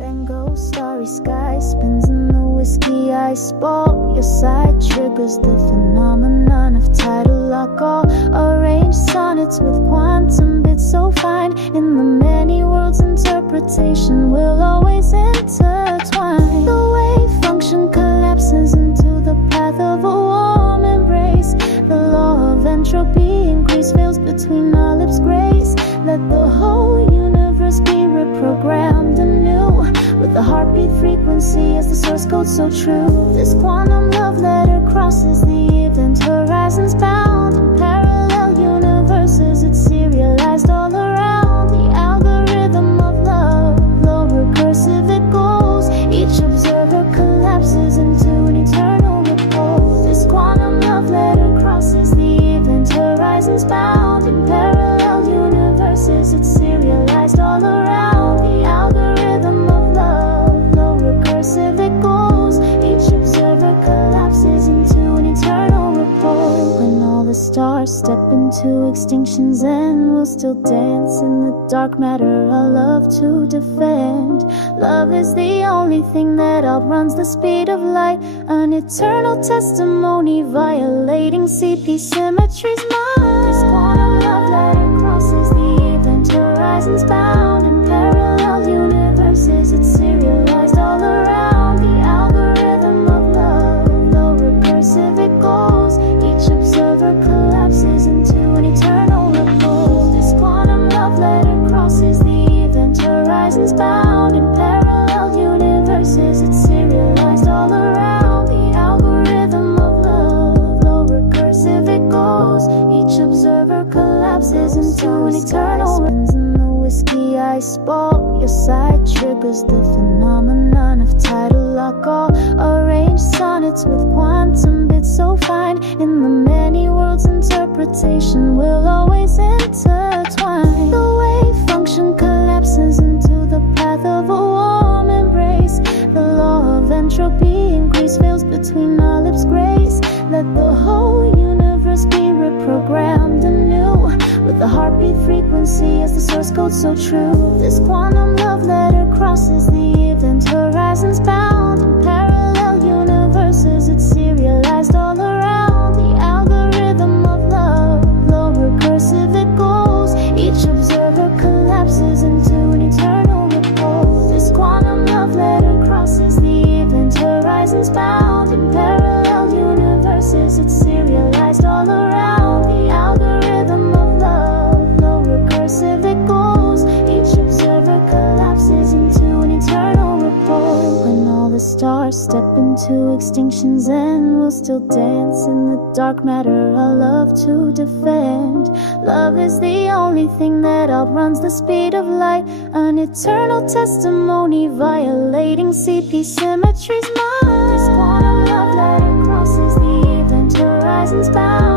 Van Gogh, starry sky, spins in the whiskey ice ball. Your side triggers the phenomenon of tidal lock. All arranged sonnets with quantum bits so fine. In the many worlds, interpretation will always intertwine. The wave function collapses into the path of a warm embrace. The law of entropy increase fails between our lips' grace. Let the whole universe be reprogrammed anew, with the heartbeat frequency as the source code so true. This quantum love letter crosses the event horizons bound. In parallel universes, it's serialized all around. The algorithm of love, low recursive it goes. Each observer collapses into an eternal repose. This quantum love letter crosses the event horizons bound. In parallel universes, it's serialized all around. The algorithm of love, low recursive it goes. Each observer collapses into an eternal repose. When all the stars step into extinction's end, we'll still dance in the dark matter I love to defend. Love is the only thing that outruns the speed of light, an eternal testimony violating CP symmetry's mind. This quantum love letter crosses the event horizons bound. In parallel universes, it's serialized all around. The algorithm of love, low recursive it goes. Each observer collapses into an eternal repose. This quantum love letter crosses the event horizons bound. In parallel universes, it's serialized all around. The algorithm of love, low recursive it goes. Each observer collapses into an eternal repose. In the whiskey ice ball, your side triggers the phenomenon of tidal lock. All arranged sonnets with quantum bits so fine. In the many worlds, interpretation will always intertwine. The wave function collapses into the path of a warm embrace. The law of entropy increase fails between our lips' grace. Let the whole universe be reprogrammed anew, with the heartbeat frequency as the source code so true. This quantum love letter crosses the event horizons bound. In parallel universes, it's serialized all around. The algorithm of love, low recursive it goes. Each observer collapses into an eternal repose. This quantum love letter crosses the event horizons bound. In parallel universes, it's serialized all around. The algorithm of love, low recursive it goes. Each observer collapses into an eternal repose. When all the stars step into extinction's end, we'll still dance in the dark matter I love to defend. Love is the only thing that outruns the speed of light, an eternal testimony violating CP symmetry's mind. This quantum love letter crosses the event horizons bound.